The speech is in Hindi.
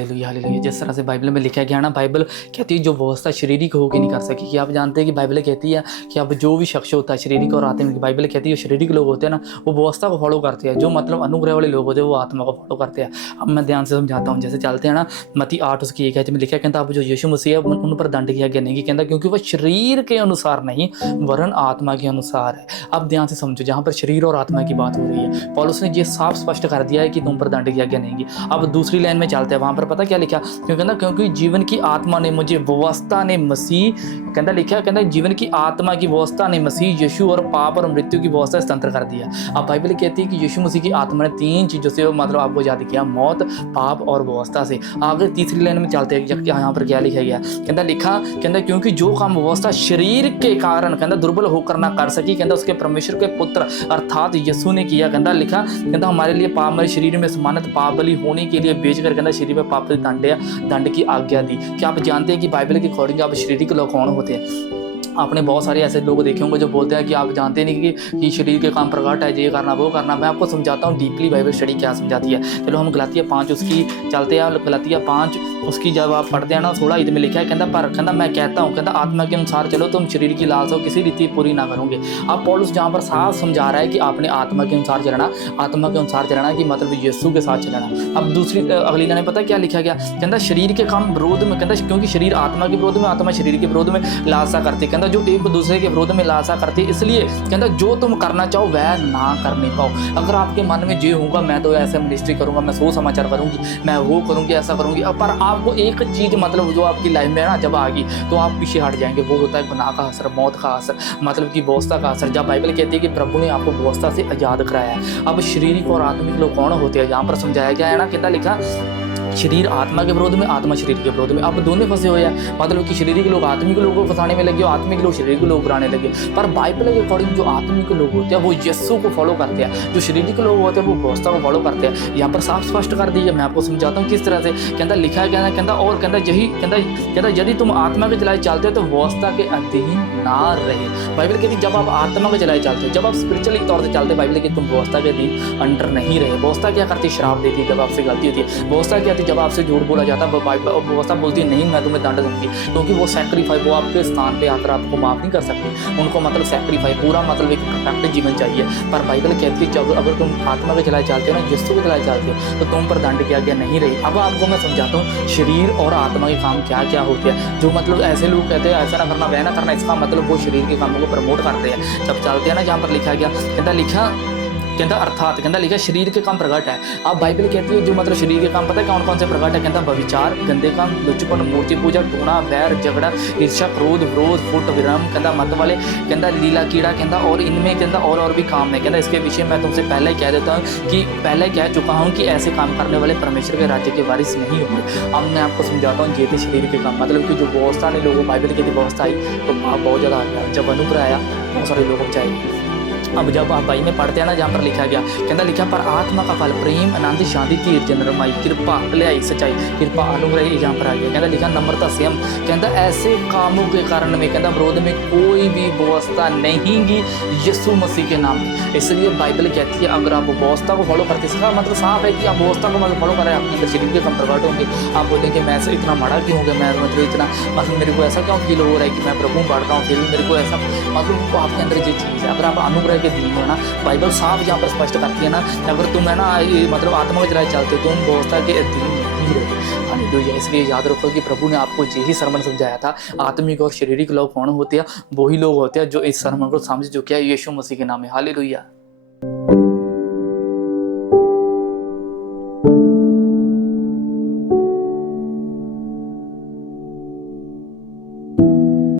Hallelujah hallelujah. जिस तरह से बाइबल में लिखा गया है ना, बाइबल कहती है जो व्यवस्था शारीरिक होगी नहीं कर सकी। कि आप जानते हैं कि बाइबल कहती है कि अब जो भी शख्स होता है शारीरिक और आत्मिक, बाइबल कहती है जो शारीरिक लोग होते हैं ना वो व्यवस्था को फॉलो करते हैं, जो मतलब अनुग्रह वाले लोग होते हैं वो आत्मा को फॉलो करते हैं। अब मैं ध्यान से समझाता हूँ। जैसे चलते हैं ना, मत्ती 8 उसकी 1 में लिखा है, कहता अब जो यीशु मसीह है उन पर दंड किया गया नहीं, कहता क्योंकि वह शरीर के अनुसार नहीं वरन आत्मा के अनुसार है। अब ध्यान से समझो, जहाँ पर शरीर और आत्मा की बात हो रही है, पौलुस ने ये साफ स्पष्ट कर दिया है कि तुम पर दंड किया गया नहीं। अब दूसरी लाइन में चलते हैं, वहां पर पता क्या लिखा, क्योंकि ना क्योंकि जीवन की आत्मा ने मुझे व्यवस्था ने मसीह कहता लिखा, कहता जीवन की आत्मा की व्यवस्था ने मसीह यीशु और पाप और मृत्यु की व्यवस्था स्वतंत्र कर दिया। अब बाइबल कहती है कि यीशु मसीह की आत्मा ने 3 चीज़ों से मतलब आपको आज़ाद किया, मौत, पाप और व्यवस्था से। आगे तीसरी लाइन में चलते हैं, यहाँ पर क्या लिखा गया, कहता लिखा, कहता क्योंकि जो काम व्यवस्था शरीर के कारण कहता दुर्बल होकर ना कर सकी, कहता उसके परमेश्वर के पुत्र अर्थात यीशु ने किया। कहता लिखा, कहता हमारे लिए पाप हमारे शरीर में समानत पाप बलि होने के लिए बेचकर कहता शरीर में पाप दंड की आज्ञा दी। क्या आप जानते हैं कि बाइबल के अकॉर्डिंग आप शारीरिक लोग कौन होते हैं? आपने बहुत सारे ऐसे लोग देखे होंगे जो बोलते हैं कि आप जानते नहीं कि शरीर के काम प्रकट है, ये करना वो करना। मैं आपको समझाता हूँ डीपली बाइबल स्टडी क्या समझाती है। चलो हम गलातिया 5 उसकी चलते हैं। गलातिया 5 उसकी जब आप पढ़ते हैं ना 16 इसमें लिखा है, कहता पर कहता मैं कहता हूँ, कहता आत्मा के अनुसार चलो, तुम शरीर की लालसा किसी रीति पूरी ना करोगे। अब पौलुस जहाँ पर साफ समझा रहा है कि आपने आत्मा के अनुसार चलना, आत्मा के अनुसार चलना कि मतलब यीशु के साथ चलना। अब दूसरी अगली लाइन पता क्या लिखा गया, कहता शरीर के काम विरोध में, कहता क्योंकि शरीर आत्मा के विरोध में, आत्मा शरीर के विरोध में लालसा करती, कहता जो एक दूसरे के विरोध में लालसा करती, इसलिए कहता जो तुम करना चाहो वह ना कर नहीं पाओ। अगर आपके मन में ये होगा मैं तो ऐसे मिनिस्ट्री करूंगा, मैं सो समाचार करूंगी, मैं वो करूंगी, ऐसा करूंगी, पर आपको एक चीज मतलब जो आपकी लाइफ में ना जब आ गई तो आप पीछे हट जाएंगे, वो होता है गुनाह का असर, मौत का असर, मतलब कि व्यवस्था का असर। जब बाइबल कहती है कि प्रभु ने आपको व्यवस्था से आजाद कराया है। अब शारीरिक और आत्मिक लोग कौन होते हैं, यहाँ पर समझाया गया है ना, कहता लिखा शरीर आत्मा के विरोध में, आत्मा शरीर के विरोध में। अब दोनों फंसे हुए हैं, मतलब कि शरीर के लोग आत्मिक लोगों को फंसाने में लगे और आत्मिक लोग शरीर के लोग गिराने लगे। पर बाइबल के अकॉर्डिंग जो आत्मिक लोग होते हैं वो यीशु को फॉलो करते हैं, जो शरीर के लोग होते हैं वो व्यवस्था को फॉलो करते हैं। यहाँ पर साफ स्पष्ट कर दीजिए, मैं आपको समझाता हूँ किस तरह से। कहता लिखा गया है, कहता और कहता यही कहता यदि तुम आत्मा के चलाए चलते हो तो व्यवस्था के अधीन ना रहे। बाइबल कहती जब आप आत्मा के चलाए चलते हो, जब आप स्पिरिचुअली तौर से चलते, बाइबल कहती तुम व्यवस्था के अधीन अंडर नहीं रहे। व्यवस्था क्या करती, श्राप देती जब आपसे गलती होती है। व्यवस्था क्या होती, जब आपसे झूठ बोला जाता है, व्यवस्था बोलती है नहीं मैं तुम्हें दंड दूंगी, क्योंकि वो सैक्रिफाई वो आपके स्थान पे आकर आपको माफ नहीं कर सकते। उनको मतलब सैक्रिफाई पूरा मतलब एक परफेक्ट जीवन चाहिए। पर बाइबल कहती है जब अगर तुम आत्मा के चलाए चलते हो ना, यीशु के चलाए चलते हो, तो तुम पर दंड किया गया नहीं रही। अब आपको मैं समझाता हूँ शरीर और आत्मा के काम क्या क्या होते हैं। जो मतलब ऐसे लोग कहते हैं ऐसा ना करना वह ना करना, इसका मतलब वो शरीर के कामों को प्रमोट करते हैं। जब चलते हैं ना, जहाँ पर लिखा गया, कहता लिखा कहता अर्थात कहता लिखा शरीर के काम प्रकट है। अब बाइबल कहती है जो मतलब शरीर के काम पता है कौन कौन से प्रकट है, कहता व्यभिचार, गंदे काम, लुचपन, मूर्ति पूजा, टूना, बैर, झगड़ा, ईर्ष्या, क्रोध, विरोध, फुट, विराम, कहता मत वाले, कहता लीला कीड़ा, कहता और इनमें कहता और भी काम है। कहता इसके विषय मैं तुमसे पहले कह देता हूँ कि पहले कह चुका हूँ कि ऐसे काम करने वाले परमेश्वर के राज्य के वारिस नहीं होंगे। अब मैं आपको समझाता हूँ ये थे शरीर के काम, मतलब कि जो व्यवस्था ने लोगों बाइबल की व्यवस्था आई तो पाप बहुत ज़्यादा आ गया। जब अनुग्रह आया बहुत सारे लोगों को चाहिए। अब जब आप भाई में पढ़ते हैं ना, जहाँ पर लिखा गया, कहता लिखा पर आत्मा का फल प्रेम, आनंद, शांति, धीरज, नरमाई, कृपा, भलाई, सच्चाई, कृपा, अनुग्रह, जहाँ पर आ गया। कहता लिखा नम्रता, संयम, कहता ऐसे कामों के कारण में कहता विरोध में कोई भी व्यवस्था नहीं गी यीशु मसीह के नाम में। इसलिए बाइबल कहती है अगर आप व्यवस्था को फॉलो करते, इसका मतलब साफ है कि आप व्यवस्था को मतलब फॉलो कर रहे हैं, अपने शरीर के कम प्रकट होंगे। आप बोलेंगे मैं ऐसे इतना माड़ा क्यों हो गया, मैं मतलब इतना मतलब मेरे को ऐसा क्यों फील हो रहा है कि मैं प्रभु पढ़ रहा हूँ फिर भी मेरे को ऐसा, मतलब आपके अंदर ये चीज़ है। अगर आप अनुग्रह के दिन हो ना, बाइबल साफ जहाँ पर स्पष्ट करती है ना, अगर तुम है ना मतलब आत्मा के चलाए चलते हो तुम व्यवस्था के अधीन नहीं रहे। हालेलुया। इसलिए याद रखो कि प्रभु ने आपको यही सरमन समझाया था, आत्मिक और शारीरिक लोग कौन होते हैं, वही लोग होते हैं जो इस सरमन को समझ चुके हैं यीशु मसीह के नाम में। हालेलुया।